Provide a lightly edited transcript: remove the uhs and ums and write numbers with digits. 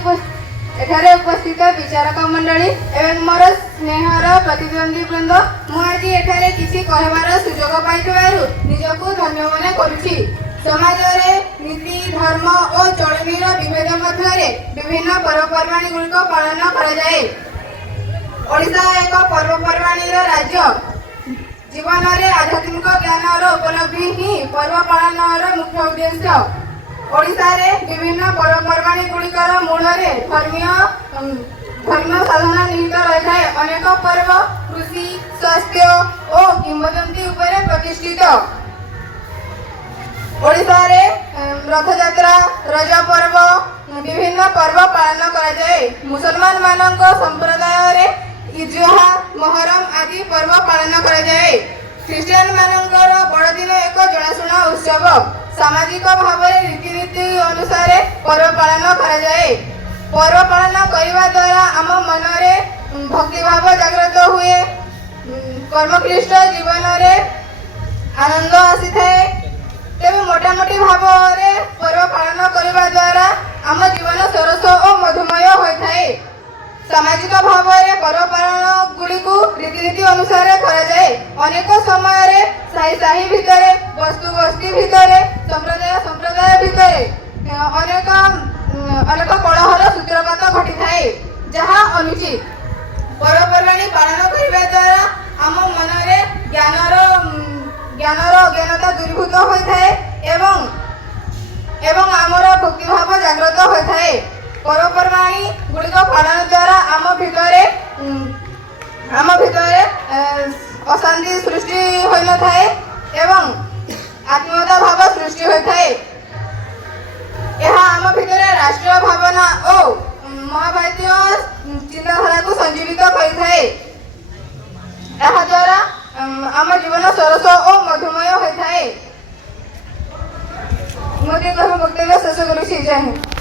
एठारे उपस्थित विचारक मंडली एवं मोर स्नेहर प्रतिद्वंदी वृंद मुझे एठारे किसी कहबार सुजोग पाइथिबारु निजकु धन्य मन करुछि। समाज में नीति धर्म और चलनीर विभेद मध्य विभिन्न पर्वपर्वाणी गुड़िक पालन कराए। ओडिशा एक पर्वपर्वाणी राज्य। जीवन में आध्यात्मिक ज्ञान उपलब्धि ही पर्व पालन मुख्य उद्देश्य। ओडिशा रे विभिन्न पर्वपर्वाणी गुड़िकर मूल धर्म साधना निहित रही है। अनेक पर्व कृषि स्वास्थ्य और किंवदंती उपरे प्रतिष्ठित। ओडिशा रे रथयात्रा रज पर्व विभिन्न पर्व पालन कराए। मुसलमान मानक संप्रदाय रे इजुहा मोहरम आदि पर्व पालन कराए। ख्रीस्टियान मानकर बड़दिन एक जनाशुना उत्सव। सामाजिक भाव रीतिनीति अनुसार पर्व पालन कराए। पर्व पालन करने द्वारा आम मन में भक्तिभाव जागृत हुए। कर्मक्लिष्ट जीवन में आनंद आसी थाए। तेज मोटामोटी भाव में पर्व पालन करने द्वारा आम जीवन सरस और मधुमय होता है। सामाजिक भाव में पर्व पालन गुड़ी रीतिनीति अनुसार कराए। अनेक समय साही साही भितर बस्तु बस्ती भितर संप्रदाय संप्रदाय भितर अनेक कलहर सूत्रपात घटी थाए जहाँ अनुचित। पर्वपर्वाणी पालन करने द्वारा आम मन में ज्ञानर अज्ञानता दूरीभूत होता है एवं आमर भक्तिभाव जागृत होता है। पर्वपर्वाणी गुड़िक पालन द्वारा आम भितर अशांति सृष्टि होई न थाए एवं आत्मीयता भाव सृष्टि होता है। यह आम भितर राष्ट्रीय भावना और महाभारतीय चिंताधारा को संजीवित करिथाए। यह द्वारा आम जीवन सरस और मधुमय होता है। मुझे वक्तव्य शेष करुछि। जय हिंद।